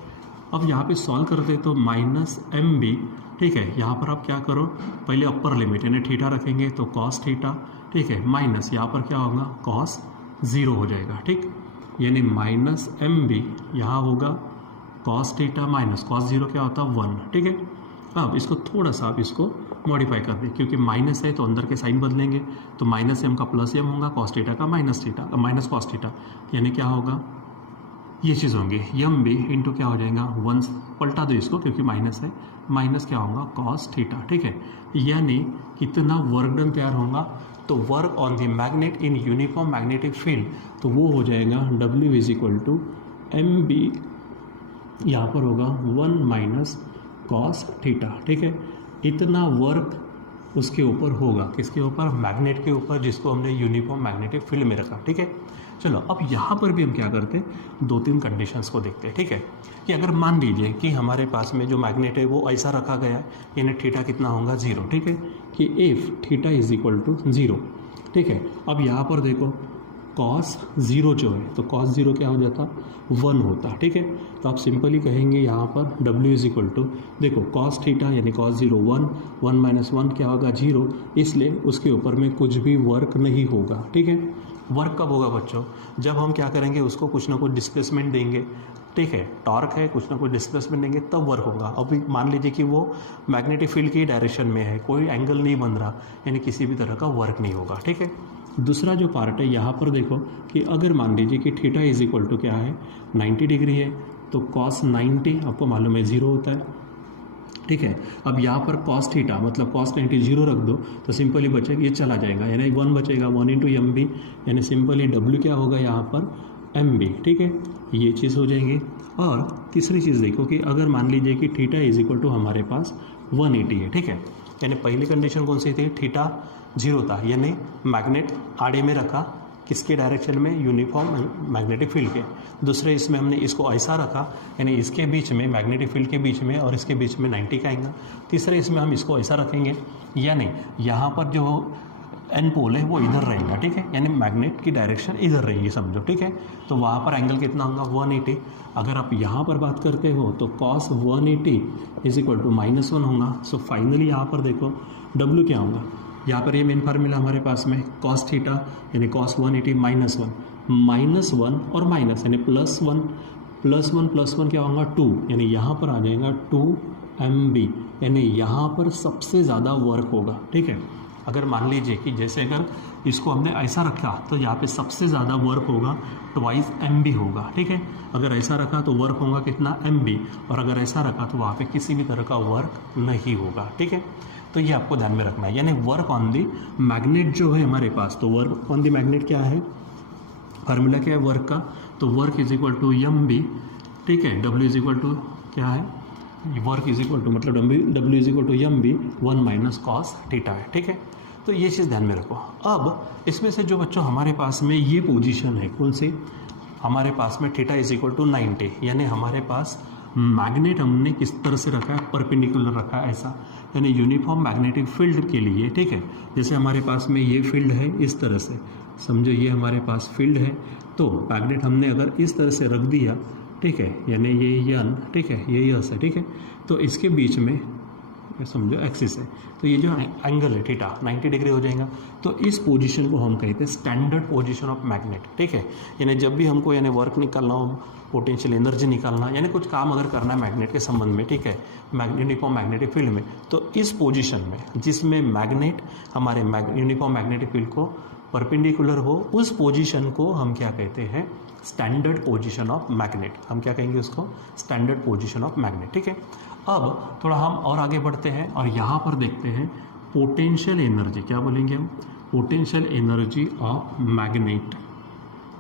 अब यहाँ पे सॉल्व करते तो माइनस एम बी, ठीक है, यहाँ पर आप क्या करो, पहले अपर लिमिट यानी थीटा रखेंगे तो कॉस थीटा, ठीक है, माइनस यहाँ पर क्या होगा, कॉस 0 हो जाएगा। ठीक, यानी माइनस एम बी यहाँ होगा cos theta minus cos zero क्या होता है 1, ठीक है। अब इसको थोड़ा सा आप इसको मॉडिफाई कर दें, क्योंकि माइनस है तो अंदर के साइन बदलेंगे, तो माइनस एम का प्लस एम होगा, कॉस थीटा का माइनस कॉस थीटा, यानी क्या होगा, ये चीज़ होंगी यम बी इंटू क्या हो जाएगा 1, पलटा दो इसको क्योंकि माइनस है, माइनस क्या होगा कॉस थीटा, ठीक है। यानी कितना वर्क डन तैयार होगा, तो work on the magnet in uniform magnetic field, तो वो हो जाएगा W is equal to M B, यहाँ पर होगा 1 माइनस कॉस थीटा, ठीक है। इतना वर्क उसके ऊपर होगा, किसके ऊपर, मैग्नेट के ऊपर, जिसको हमने यूनिफॉर्म मैग्नेटिक फील्ड में रखा, ठीक है। चलो अब यहाँ पर भी हम क्या करते हैं, 2-3 कंडीशंस को देखते हैं, ठीक है। कि अगर मान लीजिए कि हमारे पास में जो मैग्नेट है वो ऐसा रखा गया है, यानी थीटा कितना होगा 0, ठीक है, कि if theta is equal to 0, ठीक है। अब यहाँ पर देखो कॉस 0 जो है, तो कॉस 0 क्या हो जाता 1 होता, ठीक है। तो आप सिंपली कहेंगे यहाँ पर W इज इक्वल टू, देखो कॉस थीटा यानी कॉस 0 1, 1 माइनस 1 क्या होगा 0, इसलिए उसके ऊपर में कुछ भी वर्क नहीं होगा, ठीक है। वर्क कब होगा बच्चों, जब हम क्या करेंगे, उसको कुछ ना कुछ डिस्प्लेसमेंट देंगे, ठीक है, टॉर्क है, कुछ ना कुछ डिस्प्लेसमेंट देंगे तब वर्क होगा। अब मान लीजिए कि वो मैग्नेटिक फील्ड की डायरेक्शन में है, कोई एंगल नहीं बन रहा, यानी किसी भी तरह का वर्क नहीं होगा, ठीक है। दूसरा जो पार्ट है यहाँ पर देखो कि अगर मान लीजिए कि थीटा इज इक्वल टू क्या है 90 डिग्री है, तो कॉस 90 आपको मालूम है 0 होता है, ठीक है। अब यहाँ पर कॉस थीटा मतलब कॉस 90 0 रख दो तो सिंपली बचेगा, ये चला जाएगा, यानी 1 बचेगा, 1 इंटू एम बी, यानी सिंपली W क्या होगा यहाँ पर एम बी, ठीक है, ये चीज़ हो जाएंगी। और तीसरी चीज़ देखो कि अगर मान लीजिए कि थीटा इज इक्वल टू हमारे पास 180 है, ठीक है, यानी पहली कंडीशन कौन सी थी, थीटा 0 था, यानी मैग्नेट आड़े में रखा, किसके डायरेक्शन में, यूनिफॉर्म मैग्नेटिक फील्ड के। दूसरे इसमें हमने इसको ऐसा रखा, यानी इसके बीच में मैग्नेटिक फील्ड के बीच में और इसके बीच में 90 का एंगल। तीसरे इसमें हम इसको ऐसा रखेंगे, यानी यहाँ पर जो एन पोल है वो इधर रहेगा, ठीक है, यानी मैग्नेट की डायरेक्शन इधर रहेगी समझो, ठीक है। तो वहाँ पर एंगल कितना होगा 180। अगर आप यहाँ पर बात करते हो तो कॉस 180 इज इक्वल टू -1 होगा। सो फाइनली यहाँ पर देखो W क्या होगा, यहाँ पर ये मेन फार्मूला हमारे पास में कॉस थीटा यानी कॉस 180 -1 और माइनस यानी +1 क्या होगा 2, यानी यहाँ पर आ जाएगा 2mb, यानी यहाँ पर सबसे ज़्यादा वर्क होगा, ठीक है। अगर मान लीजिए कि जैसे अगर इसको हमने ऐसा रखा तो यहाँ पे सबसे ज़्यादा वर्क होगा 2 mb होगा, ठीक है। अगर ऐसा रखा तो वर्क होगा कितना mb, और अगर ऐसा रखा तो वहाँ पे किसी भी तरह का वर्क नहीं होगा, ठीक है। तो ये आपको ध्यान में रखना है, यानी वर्क ऑन दी मैग्नेट जो है हमारे पास, तो वर्क ऑन दी मैग्नेट क्या है, फार्मूला क्या है वर्क का, तो work is equal to M B, ठीक है। W इज इक्वल टू क्या है, वर्क इज इक्वल टू मतलब W is equal to M B 1 minus cos theta है, ठीक है। तो ये चीज़ ध्यान में रखो। अब इसमें से जो बच्चों हमारे पास में ये पोजीशन है कौन सी, हमारे पास में थीटा इज इक्वल टू 90, यानी हमारे पास मैग्नेट हमने किस तरह से रखा है, परपेंडिकुलर रखा है ऐसा, यानी यूनिफॉर्म मैग्नेटिक फील्ड के लिए, ठीक है। जैसे हमारे पास में ये फील्ड है इस तरह से समझो, ये हमारे पास फील्ड है, तो मैग्नेट हमने अगर इस तरह से रख दिया, ठीक है, यानी ये यन, ठीक है, ये यस है, ठीक है। तो इसके बीच में समझो एक्सिस है, तो ये जो एंगल है थीटा 90 डिग्री हो जाएगा। तो इस पोजीशन को हम कहते हैं स्टैंडर्ड पोजीशन ऑफ मैग्नेट, ठीक है। यानी जब भी हमको यानी वर्क निकालना हो, पोटेंशियल एनर्जी निकालना, यानी कुछ काम अगर करना है मैग्नेट के संबंध में, ठीक है, यूनिफॉर्म मैग्नेटिक फील्ड में, तो इस पोजीशन में जिसमें मैग्नेट हमारे यूनिफॉर्म मैग्नेटिक फील्ड को परपेंडिकुलर हो, उस पोजीशन को हम क्या कहते हैं, स्टैंडर्ड पोजीशन ऑफ मैग्नेट। हम क्या कहेंगे उसको, स्टैंडर्ड पोजीशन ऑफ मैग्नेट, ठीक है। अब थोड़ा हम और आगे बढ़ते हैं और यहाँ पर देखते हैं पोटेंशियल एनर्जी, क्या बोलेंगे हम, potential energy of magnet,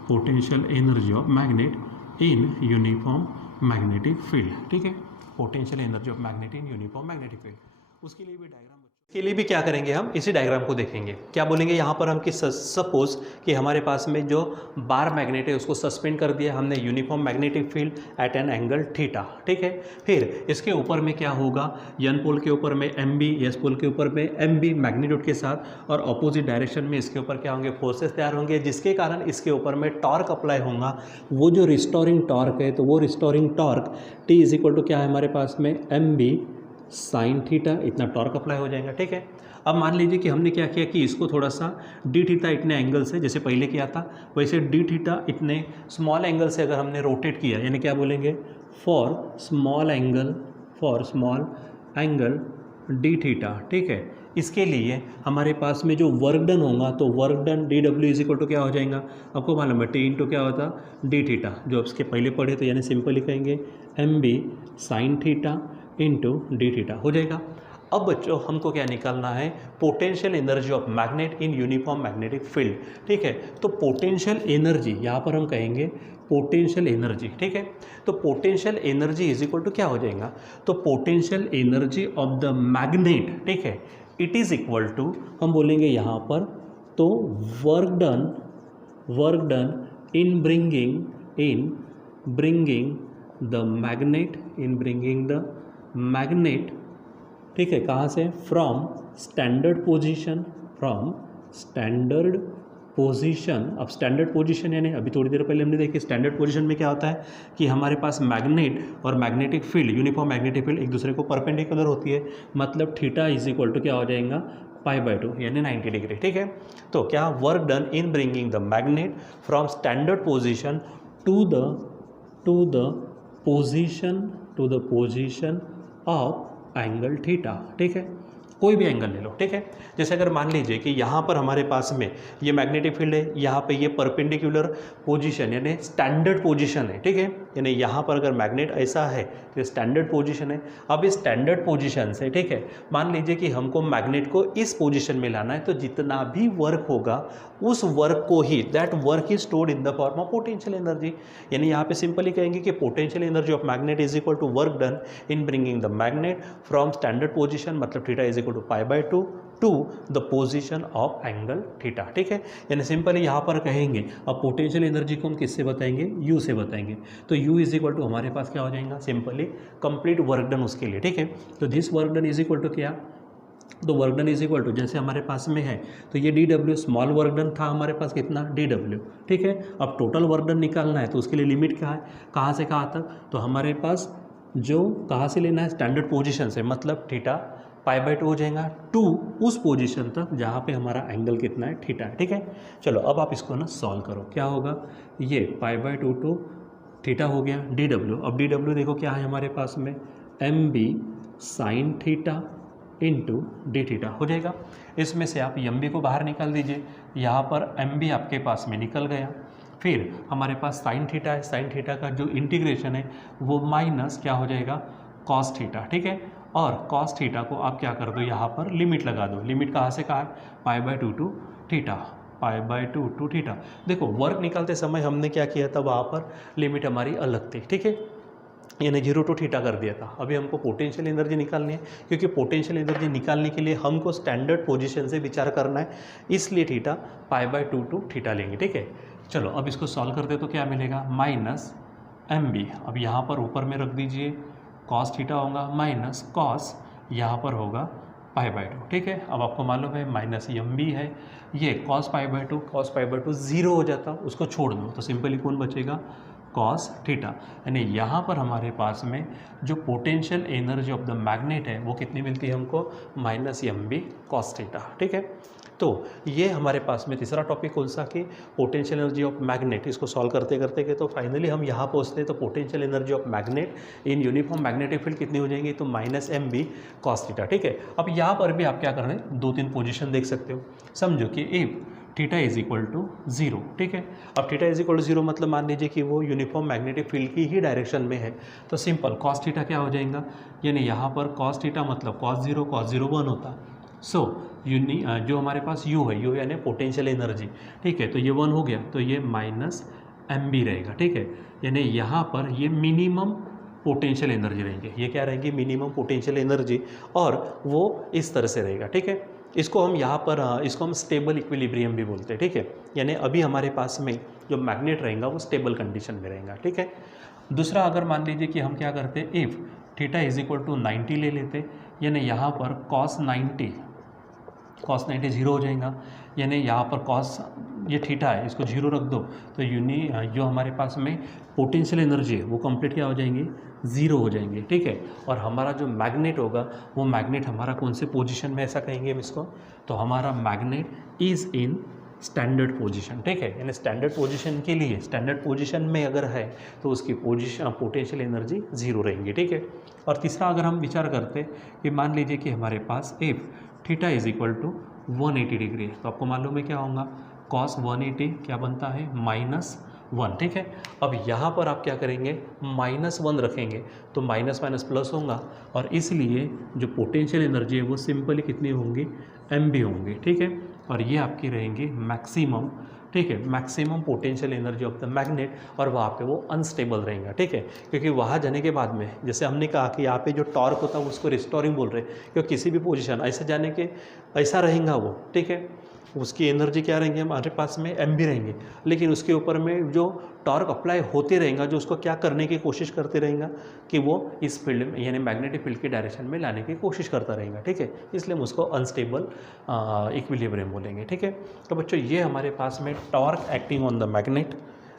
potential energy of magnet in uniform magnetic field, ठीक है। Potential energy of magnet in uniform magnetic field, उसके लिए भी डायग्राम के लिए भी क्या करेंगे, हम इसी डायग्राम को देखेंगे। क्या बोलेंगे यहाँ पर हम कि सपोज कि हमारे पास में जो बार मैग्नेट है उसको सस्पेंड कर दिया हमने uniform magnetic field at N angle theta, ठीक है। फिर इसके ऊपर में क्या होगा, एन पोल के ऊपर में एम बी, एस पोल के ऊपर में एम बी मैग्नीट्यूड के साथ, और अपोजिट डायरेक्शन में इसके ऊपर क्या होंगे, फोर्सेस तैयार होंगे, जिसके कारण इसके ऊपर में टॉर्क अप्लाई होगा। वो जो रिस्टोरिंग टॉर्क है, तो वो restoring torque T is equal to क्या है हमारे पास में, एम बी साइन थीटा इतना टॉर्क अप्लाई हो जाएगा, ठीक है। अब मान लीजिए कि हमने क्या किया कि इसको थोड़ा सा डी थीटा इतने एंगल से, जैसे पहले किया था वैसे डी थीटा इतने स्मॉल एंगल से अगर हमने रोटेट किया, यानी क्या बोलेंगे, for small angle D theta, ठीक है। इसके लिए हमारे पास में जो वर्क डन होगा तो work done D W is equal to क्या हो जाएगा, आपको मालूम है टी इंटू क्या होता, डी थीटा, जो उसके पहले पढ़े तो यानी सिंपली कहेंगे M B sine theta into D theta हो जाएगा। अब बच्चों हमको क्या निकालना है, potential energy of magnet in uniform magnetic field, ठीक है। तो पोटेंशियल एनर्जी यहाँ पर हम कहेंगे पोटेंशियल एनर्जी, ठीक है। तो potential energy is equal to क्या हो जाएगा, तो potential energy of the magnet, ठीक है, इट इज इक्वल टू हम बोलेंगे यहाँ पर तो work done in bringing the magnet, ठीक है, कहाँ से, फ्रॉम स्टैंडर्ड पोजीशन। अब स्टैंडर्ड पोजीशन यानी अभी थोड़ी देर पहले हमने देखी स्टैंडर्ड पोजीशन में क्या होता है कि हमारे पास मैग्नेट और magnetic field, uniform magnetic field एक दूसरे को परपेंडिकुलर होती है, मतलब थीटा इज इक्वल टू क्या हो जाएगा, π/2 यानी 90 डिग्री, ठीक है। तो क्या, work done in bringing the magnet from standard position to the position of angle theta, ठीक है, कोई भी एंगल ले लो, ठीक है। जैसे अगर मान लीजिए कि यहाँ पर हमारे पास में ये मैग्नेटिक फील्ड है, यहाँ पे ये परपेंडिकुलर पोजीशन यानी स्टैंडर्ड पोजीशन है, ठीक है, यानी यहाँ पर अगर मैग्नेट ऐसा है तो ये स्टैंडर्ड पोजीशन है। अब इस स्टैंडर्ड पोजीशन से, ठीक है, मान लीजिए कि हमको मैग्नेट को इस पोजीशन में लाना है, तो जितना भी वर्क होगा उस वर्क को ही, that work is stored in the form of potential energy, यानी यहाँ पे सिंपली कहेंगे कि potential energy of magnet is equal to work done in bringing the magnet from standard position, मतलब theta is equal to π/2 to the position of angle theta, ठीक है। यानी simply यहाँ पर कहेंगे, अब पोटेंशियल एनर्जी को हम किससे बताएंगे, यू से बताएंगे, तो यू इज इक्वल टू हमारे पास क्या हो जाएगा, सिंपली कंप्लीट वर्क डन उसके लिए, ठीक है। तो this work done is equal to क्या, तो work done is equal to जैसे हमारे पास में है तो ये D W, small work done था हमारे पास कितना, डी डब्ल्यू, ठीक है। अब टोटल वर्क डन निकालना है तो उसके लिए लिमिट क्या है, कहाँ से कहाँ तक, तो हमारे पास जो कहाँ से लेना है, स्टैंडर्ड पोजीशन से, मतलब थीटा π/2 हो जाएगा टू उस पोजीशन तक जहाँ पे हमारा एंगल कितना है, थीटा है, ठीक है। चलो अब आप इसको ना सॉल्व करो, क्या होगा, ये π/2 टू थीटा हो गया डी डब्ल्यू। अब डी डब्ल्यू देखो क्या है हमारे पास में, M B sine theta into D theta हो जाएगा। इसमें से आप एम बी को बाहर निकाल दीजिए, यहाँ पर एम बी आपके पास में निकल गया। फिर हमारे पास साइन थीटा है, साइन थीटा का जो इंटीग्रेशन है वो माइनस क्या हो जाएगा, कॉस थीटा, ठीक है। और कॉस थीटा को आप क्या कर दो, यहाँ पर लिमिट लगा दो, लिमिट कहाँ से कहाँ है, π/2 टू थीटा, π/2 टू थीटा। देखो वर्क निकालते समय हमने क्या किया था, वहाँ पर लिमिट हमारी अलग थी, ठीक है, यानी 0 टू थीटा कर दिया था। अभी हमको पोटेंशियल एनर्जी निकालनी है, क्योंकि पोटेंशियल एनर्जी निकालने के लिए हमको स्टैंडर्ड पोजीशन से विचार करना है, इसलिए थीटा π/2 टू थीटा लेंगे, ठीक है। चलो अब इसको सॉल्व करते तो क्या मिलेगा, माइनस एम बी, अब यहाँ पर ऊपर में रख दीजिए, कॉस थीटा होगा माइनस कॉस, यहाँ पर होगा π/2, ठीक है। अब आपको मालूम है माइनस एम बी है, ये कॉस π/2 0 हो जाता, उसको छोड़ दो तो सिंपली कौन बचेगा, कॉस थीटा। यानी यहाँ पर हमारे पास में जो potential energy of the magnet है वो कितनी मिलती है हमको, minus M B cos theta, ठीक है। तो ये हमारे पास में तीसरा टॉपिक कौन सा कि पोटेंशियल एनर्जी ऑफ मैग्नेट, इसको सॉल्व करते करते के तो फाइनली हम यहाँ पहुँचते हैं। तो potential energy of magnet in uniform magnetic field कितनी हो जाएंगी, तो minus M B cos theta, ठीक है। अब यहाँ पर भी आप क्या कर रहे हैं, 2-3 पोजीशन देख सकते हो। समझो कि if theta is equal to 0, ठीक है। अब थीटा इज इक्वल टू 0 मतलब मान लीजिए कि वो यूनिफॉर्म मैग्नेटिक फील्ड की ही डायरेक्शन में है, तो सिंपल कॉस थीटा क्या हो जाएगा, यानी यहाँ पर कॉस थीटा मतलब कॉस 0 1 होता। सो जो हमारे पास u है, u यानी पोटेंशियल एनर्जी, ठीक है, तो ये 1 हो गया, तो ये माइनस एम बी रहेगा, ठीक है। यानी यहाँ पर ये मिनिमम पोटेंशियल एनर्जी रहेंगे, ये क्या रहेंगी, मिनिमम पोटेंशियल एनर्जी, और वो इस तरह से रहेगा, ठीक है। इसको हम यहाँ पर इसको हम स्टेबल इक्विलिब्रियम भी बोलते हैं, ठीक है। यानी अभी हमारे पास में जो मैग्नेट रहेगा वो स्टेबल कंडीशन में रहेगा, ठीक है। दूसरा अगर मान लीजिए कि हम क्या करते, if theta is equal to 90 ले लेते, यानी यहाँ पर कॉस 90 कॉस 90 जीरो हो जाएगा, यानी यहाँ पर कॉस ये थीटा है इसको जीरो रख दो तो जो हमारे पास में पोटेंशियल एनर्जी है वो कंप्लीट क्या हो जाएंगी, ज़ीरो हो जाएंगे, ठीक है। और हमारा जो मैग्नेट होगा वो मैग्नेट हमारा कौन से पोजीशन में, ऐसा कहेंगे हम इसको, तो हमारा magnet is in standard position, ठीक है। यानी स्टैंडर्ड पोजीशन के लिए, स्टैंडर्ड पोजीशन में अगर है तो उसकी पोटेंशियल एनर्जी ज़ीरो रहेंगी, ठीक है। और तीसरा अगर हम विचार करते कि मान लीजिए कि हमारे पास F theta is equal to 180 degree है, तो आपको मालूम है क्या होगा, कॉस 180 क्या बनता है, -1, ठीक है। अब यहाँ पर आप क्या करेंगे, -1 रखेंगे तो माइनस माइनस प्लस होगा और इसलिए जो पोटेंशियल एनर्जी है वो सिंपली कितनी होंगी, mb होंगी, ठीक है। और ये आपकी रहेंगी मैक्सिमम, ठीक है, maximum potential energy of the magnet, और वहाँ पे वो अनस्टेबल रहेगा, ठीक है। क्योंकि वहाँ जाने के बाद में जैसे हमने कहा कि यहाँ पे जो टॉर्क होता है उसको रिस्टोरिंग बोल रहे हैं, क्योंकि किसी भी पोजीशन ऐसे जाने के ऐसा रहेगा वो, ठीक है, उसकी एनर्जी क्या रहेंगे हमारे पास में, mb रहेंगे, लेकिन उसके ऊपर में जो टॉर्क अप्लाई होते रहेगा, जो उसको क्या करने की कोशिश करते रहेगा कि वो इस फील्ड में यानी मैग्नेटिक फील्ड के डायरेक्शन में लाने की कोशिश करता रहेगा, ठीक है। इसलिए हम उसको अनस्टेबल इक्विलिब्रियम बोलेंगे, ठीक है। तो बच्चों ये हमारे पास में torque acting on the magnet,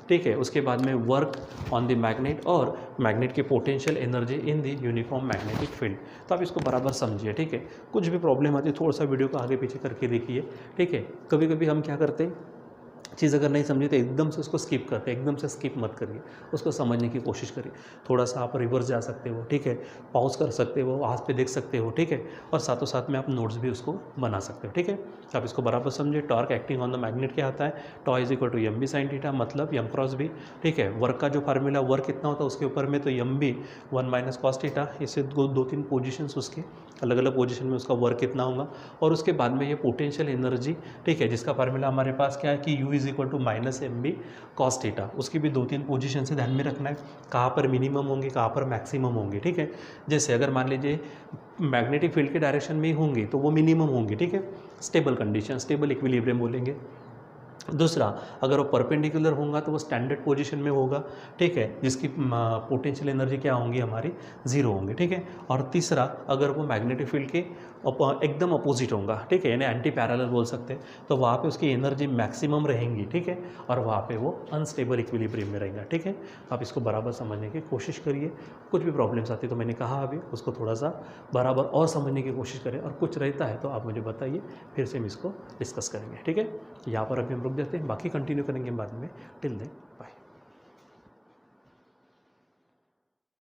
ठीक है, उसके बाद में वर्क ऑन द मैग्नेट और मैग्नेट की potential energy in the uniform magnetic field. तो आप इसको बराबर समझिए, ठीक है। कुछ भी प्रॉब्लम आती है थोड़ा सा वीडियो को आगे पीछे करके देखिए, ठीक है। कभी कभी हम क्या करते हैं, चीज़ अगर नहीं समझे तो एकदम से उसको स्किप करते हैं, एकदम से स्किप मत करिए, उसको समझने की कोशिश करिए। थोड़ा सा आप रिवर्स जा सकते हो, ठीक है, पॉज कर सकते हो, हाथ पे देख सकते हो, ठीक है, और साथों साथ में आप नोट्स भी उसको बना सकते हो, ठीक है। तो आप इसको बराबर समझिए। Torque acting on the magnet क्या आता है, tau is equal to mb sin theta, मतलब m क्रॉस b, ठीक है। वर्क का जो फार्मूला, वर्क कितना होता है उसके ऊपर में, तो mb 1 माइनस कॉस थीटा, इससे दो तीन पोजीशंस उसके अलग अलग पोजीशन में उसका वर्क कितना होगा, और उसके बाद में ये पोटेंशियल एनर्जी, ठीक है, जिसका फार्मूला हमारे पास क्या है कि u is equal to -mb cos theta, उसकी भी दो तीन पोजीशन से ध्यान में रखना है, कहाँ पर मिनिमम होंगे, कहाँ पर मैक्सिमम होंगे, ठीक है। जैसे अगर मान लीजिए मैग्नेटिक फील्ड के डायरेक्शन में ही होंगी तो वो मिनिमम होंगी, ठीक है, स्टेबल कंडीशन, स्टेबल इक्विलिब्रियम बोलेंगे। दूसरा, अगर वो परपेंडिकुलर होगा तो वो स्टैंडर्ड पोजीशन में होगा, ठीक है, जिसकी पोटेंशियल एनर्जी क्या होंगी हमारी, ज़ीरो होंगी, ठीक है। और तीसरा, अगर वो मैग्नेटिक फील्ड के एकदम अपोजिट होगा, ठीक है, यानी एंटी पैरेलल बोल सकते हैं, तो वहाँ पे उसकी एनर्जी मैक्सिमम रहेंगी, ठीक है, और वहाँ पे वो अनस्टेबल इक्विलिब्रियम में रहेगा, ठीक है। आप इसको बराबर समझने की कोशिश करिए। कुछ भी प्रॉब्लम्स आती तो मैंने कहा अभी उसको थोड़ा सा बराबर और समझने की कोशिश करें, और कुछ रहता है तो आप मुझे बताइए, फिर से हम इसको डिस्कस करेंगे, ठीक है। यहाँ पर अभी हम रुक जाते हैं, बाकी कंटिन्यू करेंगे बाद में। Till then